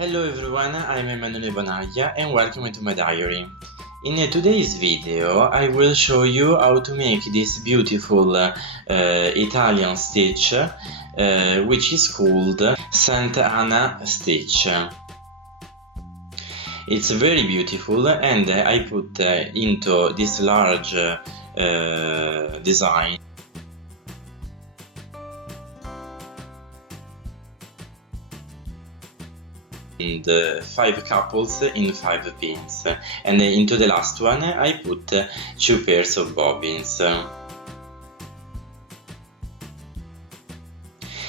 Hello everyone, I'm Emanuele Bonaglia and welcome to my diary. In today's video I will show you how to make this beautiful Italian stitch which is called Santa Ana stitch. It's very beautiful and I put into this large design and 5 couples in 5 pins, and into the last one I put 2 pairs of bobbins.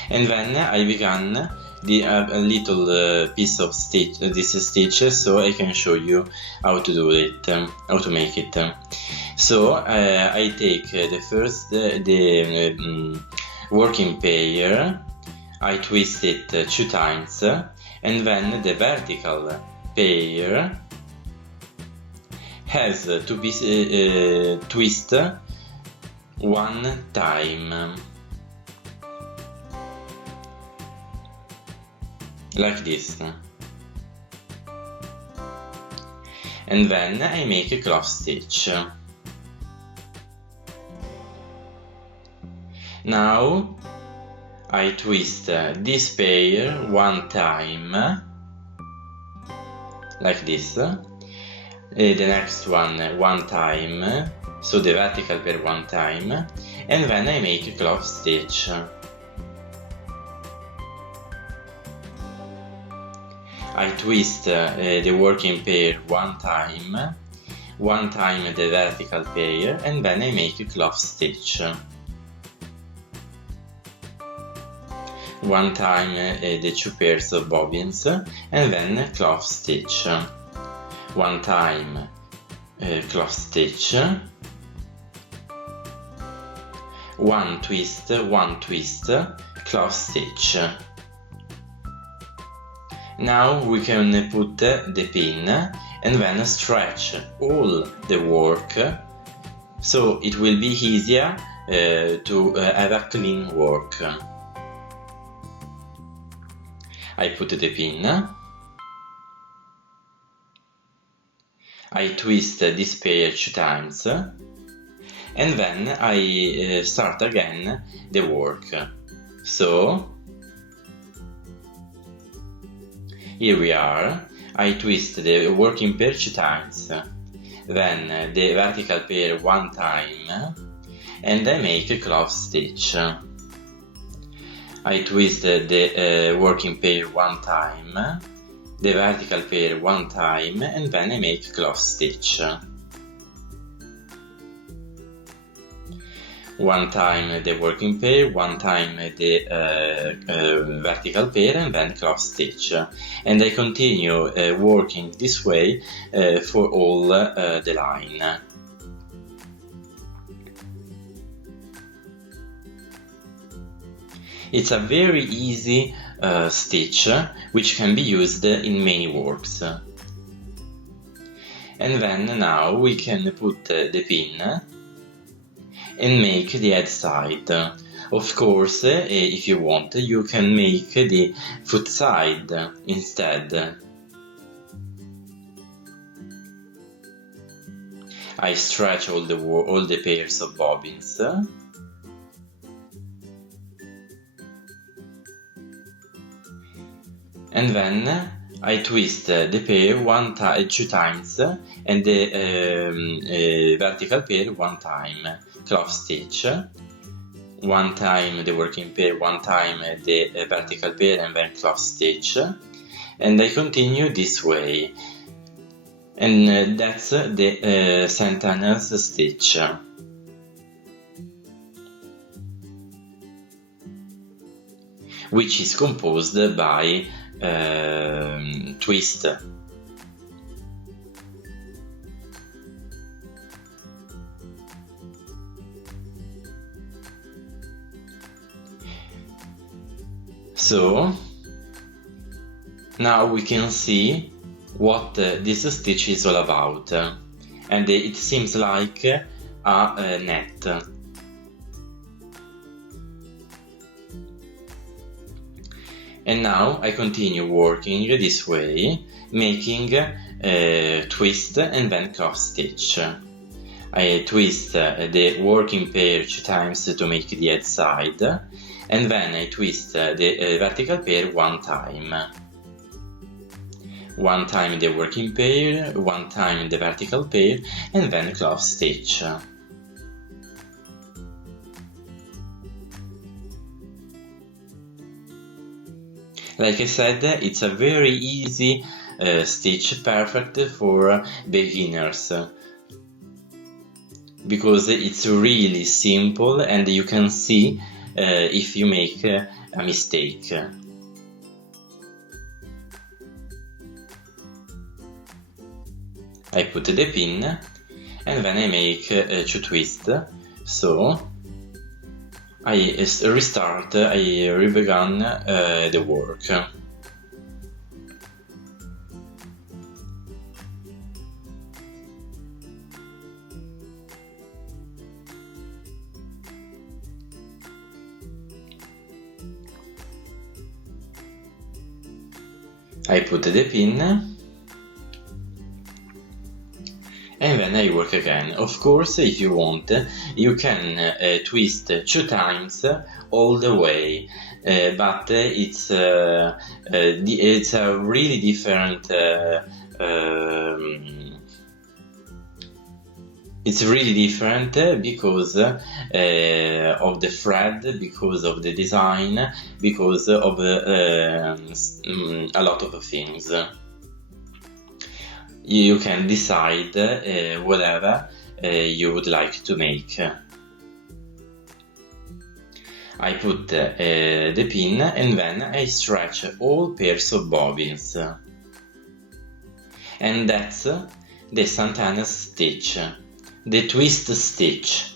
And then I began a little piece of stitch, this stitch, so I can show you how to do it, how to make it. So I take the working pair, I twist it 2 times, and then the vertical pair has to be twist 1 time, like this, and then I make a cloth stitch. Now I twist this pair 1 time, like this, the next one 1 time, so the vertical pair 1 time, and then I make a cloth stitch. I twist the working pair 1 time, 1 time the vertical pair, and then I make a cloth stitch. 1 time the 2 pairs of bobbins, and then cloth stitch. 1 time cloth stitch, 1 twist, 1 twist, cloth stitch. Now we can put the pin and then stretch all the work, so it will be easier to have a clean work. I put the pin, I twist this pair 2 times, and then I start again the work. So here we are, I twist the working pair 2 times, then the vertical pair 1 time, and I make a cloth stitch. I twist the working pair 1 time, the vertical pair 1 time, and then I make cloth stitch. 1 time the working pair, 1 time the vertical pair, and then cloth stitch. And I continue working this way for all the line. It's a very easy stitch which can be used in many works. And then now we can put the pin and make the head side. Of course, if you want, you can make the foot side instead. I stretch all the pairs of bobbins. And then I twist the pair 2 times and the vertical pair 1 time, cloth stitch. 1 time the working pair, 1 time the vertical pair, and then cloth stitch. And I continue this way. And that's the Santa Ana stitch. Which is composed by twist. So now we can see what this stitch is all about, and it seems like a net. And now I continue working this way, making twist and then cross stitch. I twist the working pair 2 times to make the head side, and then I twist the vertical pair 1 time. 1 time the working pair, 1 time the vertical pair, and then cross stitch. Like I said, it's a very easy stitch, perfect for beginners, because it's really simple and you can see if you make a mistake. I put the pin and then I make 2 twists, so I restart, I re-began the work. I put the pin and then I work again. Of course, if you want, you can twist 2 times all the way, but it's a really different because of the thread, because of the design, because of a lot of things. You can decide whatever you would like to make. I put the pin and then I stretch all pairs of bobbins. And that's the Santana stitch, the twist stitch.